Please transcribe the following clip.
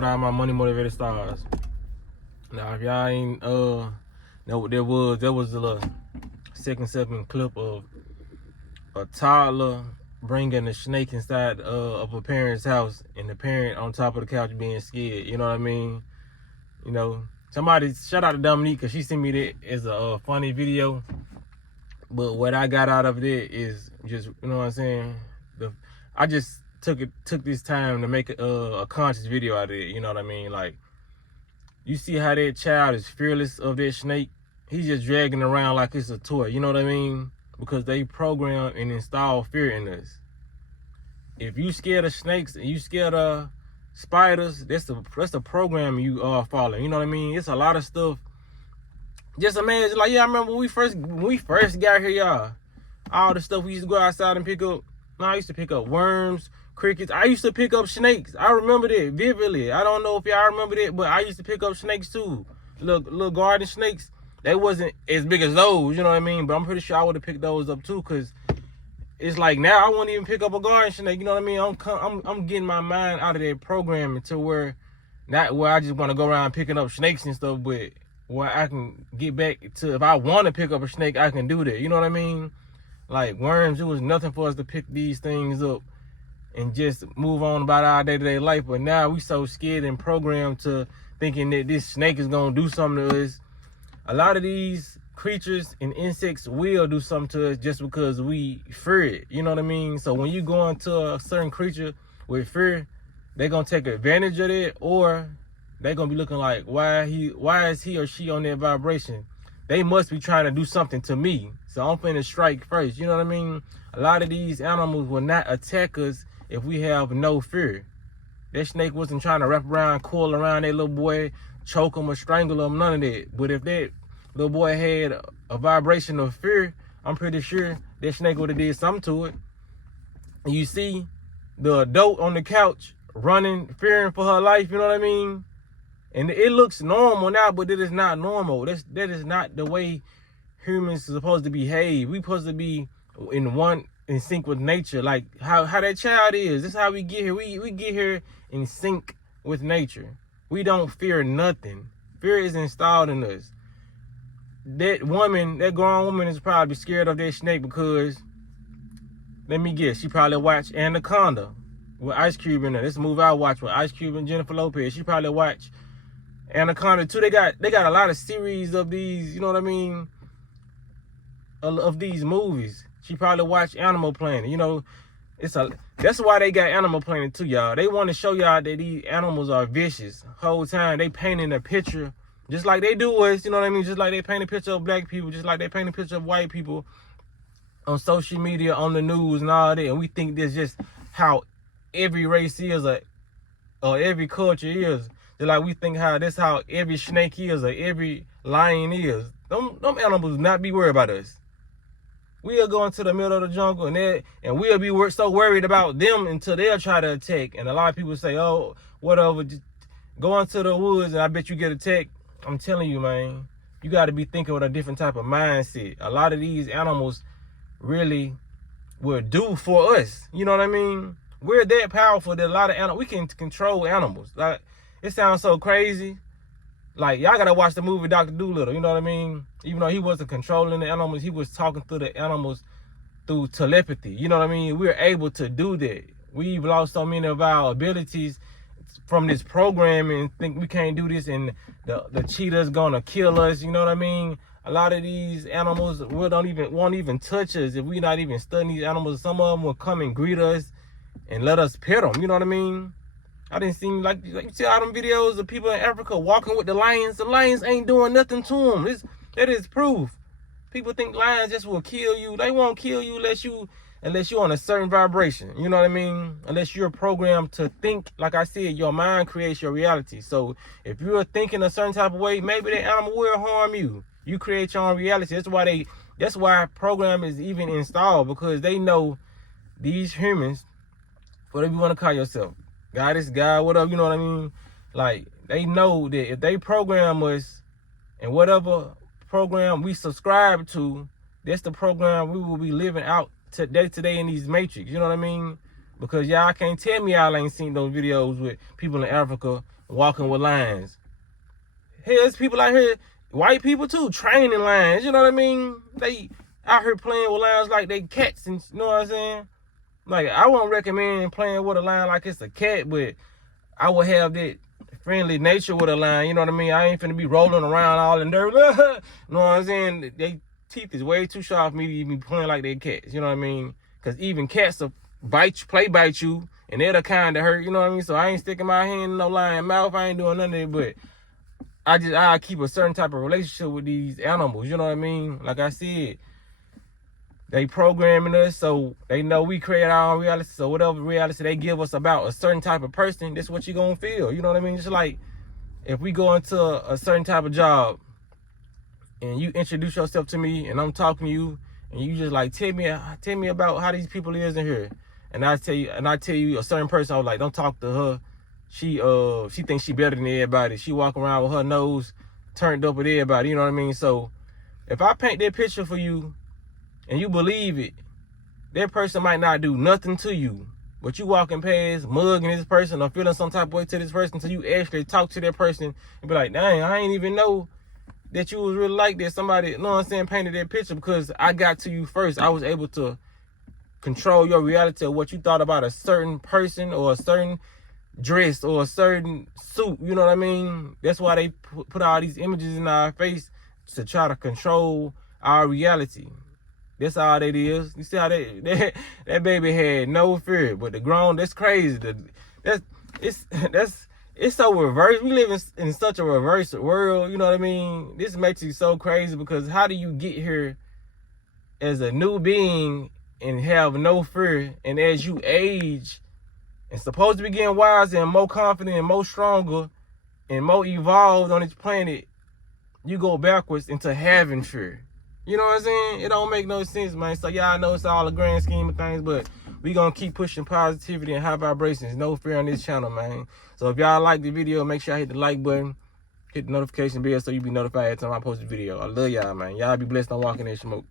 with all my money motivated stars. Now, if y'all ain't know what there was a little second clip of a toddler bringing a snake inside of a parent's house, and the parent on top of the couch being scared. You know what I mean? You know, somebody shout out to Dominique because she sent me that as a funny video. But what I got out of it is just, you know what I'm saying? I just took this time to make a conscious video out of it. You know what I mean? Like, you see how that child is fearless of that snake? He's just dragging around like it's a toy. You know what I mean? Because they program and install fear in us. If you scared of snakes and you scared of spiders, that's the program you are following. You know what I mean? It's a lot of stuff. Just imagine, like, yeah, I remember when we first got here, y'all. All the stuff we used to go outside and pick up. I used to pick up worms, crickets. I used to pick up snakes. I remember that vividly. I don't know if y'all remember that, but I used to pick up snakes too. Little garden snakes. They wasn't as big as those, you know what I mean? But I'm pretty sure I would have picked those up too, because it's like now I won't even pick up a garden snake, you know what I mean? I'm getting my mind out of that programming to where, not where I just want to go around picking up snakes and stuff, but where I can get back to, if I want to pick up a snake, I can do that, you know what I mean? Like worms, it was nothing for us to pick these things up and just move on about our day-to-day life. But now we so scared and programmed to thinking that this snake is going to do something to us. A lot of these creatures and insects will do something to us just because we fear it. You know what I mean? So when you go into a certain creature with fear, they're going to take advantage of it, or they're going to be looking like, why is he or she on that vibration? They must be trying to do something to me. So I'm finna strike first. You know what I mean? A lot of these animals will not attack us if we have no fear. That snake wasn't trying to wrap around, coil around that little boy, choke him or strangle him, none of that. But if that little boy had a vibration of fear, I'm pretty sure that snake would have did something to it. And you see the adult on the couch running, fearing for her life, you know what I mean? And it looks normal now, but it is not normal. That is not the way humans are supposed to behave. We supposed to be in sync with nature, like how that child is. This is how we get here. We get here in sync with nature. We don't fear nothing. Fear is installed in us. That grown woman is probably scared of that snake because, let me guess, she probably watched Anaconda with Ice Cube in there. This movie I watched with Ice Cube and Jennifer Lopez. She probably watched Anaconda too. They got a lot of series of these, you know what I mean, of these movies. She probably watched Animal Planet. You know, that's why they got Animal Planet too, y'all. They want to show y'all that these animals are vicious. Whole time they painting a picture just like they do us, you know what I mean? Just like they paint a picture of black people, just like they paint a picture of white people on social media, on the news and all that. And we think that's just how every race is, or every culture is. Just like we think that's how every snake is, or every lion is. Them animals not be worried about us. We'll go into the middle of the jungle and we'll be so worried about them until they'll try to attack. And a lot of people say, oh, whatever, just go into the woods and I bet you get attacked. I'm telling you, man, you got to be thinking with a different type of mindset. A lot of these animals really will do for us. You know what I mean? We're that powerful that a lot of animals, we can control animals. Like, it sounds so crazy. Like, y'all got to watch the movie Dr. Dolittle, you know what I mean? Even though he wasn't controlling the animals, he was talking to the animals through telepathy. You know what I mean? We're able to do that. We've lost so many of our abilities from this program and think we can't do this, and the cheetah's gonna kill us, you know what I mean? A lot of these animals won't even touch us if we're not even studying these animals. Some of them will come and greet us and let us pet them, you know what I mean? I didn't see, like you see all them videos of people in Africa walking with the lions. The lions ain't doing nothing to them. That is proof. People think lions just will kill you. They won't kill you unless you're on a certain vibration. You know what I mean? Unless you're programmed to think, like I said, your mind creates your reality. So if you're thinking a certain type of way, maybe the animal will harm you. You create your own reality. That's why program is even installed, because they know these humans, whatever you want to call yourself, goddess, God, whatever, you know what I mean? Like, they know that if they program us and whatever program we subscribe to, that's the program we will be living out today in these matrix, you know what I mean? Because y'all can't tell me y'all ain't seen those videos with people in Africa walking with lions. Here's people out here, white people too, training lions. You know what I mean? They out here playing with lions like they cats, and you know what I'm saying? Like, I won't recommend playing with a lion like it's a cat, but I would have that friendly nature with a lion. You know what I mean? I ain't finna be rolling around all in dirt. You know what I'm saying? They teeth is way too sharp for me to even be playing like they cats. You know what I mean? Because even cats will bite you, and they're the kind that hurt. You know what I mean? So I ain't sticking my hand in no lion mouth. I ain't doing none of it, but I keep a certain type of relationship with these animals. You know what I mean? Like I said, they programming us so they know we create our own reality. So whatever reality they give us about a certain type of person, that's what you're gonna feel. You know what I mean? Just like if we go into a certain type of job and you introduce yourself to me and I'm talking to you and you just like tell me about how these people is in here, and I tell you a certain person, I was like, don't talk to her. She thinks she better than everybody. She walk around with her nose turned up with everybody. You know what I mean? So if I paint that picture for you and you believe it, that person might not do nothing to you, but you walking past, mugging this person or feeling some type of way to this person until you actually talk to that person and be like, dang, I ain't even know that you was really like that. Somebody, you know what I'm saying, painted that picture because I got to you first. I was able to control your reality of what you thought about a certain person or a certain dress or a certain suit. You know what I mean? That's why they put all these images in our face to try to control our reality. That's all that is. You see how that baby had no fear, but the grown, that's crazy. It's so reverse. We live in such a reverse world. You know what I mean? This makes you so crazy because how do you get here as a new being and have no fear, and as you age and supposed to be getting wiser and more confident and more stronger and more evolved on this planet, you go backwards into having fear. You know what I'm saying? It don't make no sense, man. So y'all know it's all a grand scheme of things, but we gonna keep pushing positivity and high vibrations. No fear on this channel, man. So if y'all like the video, make sure I hit the like button, hit the notification bell so you be notified every time I post a video. I love y'all, man. Y'all be blessed on walking in smoke.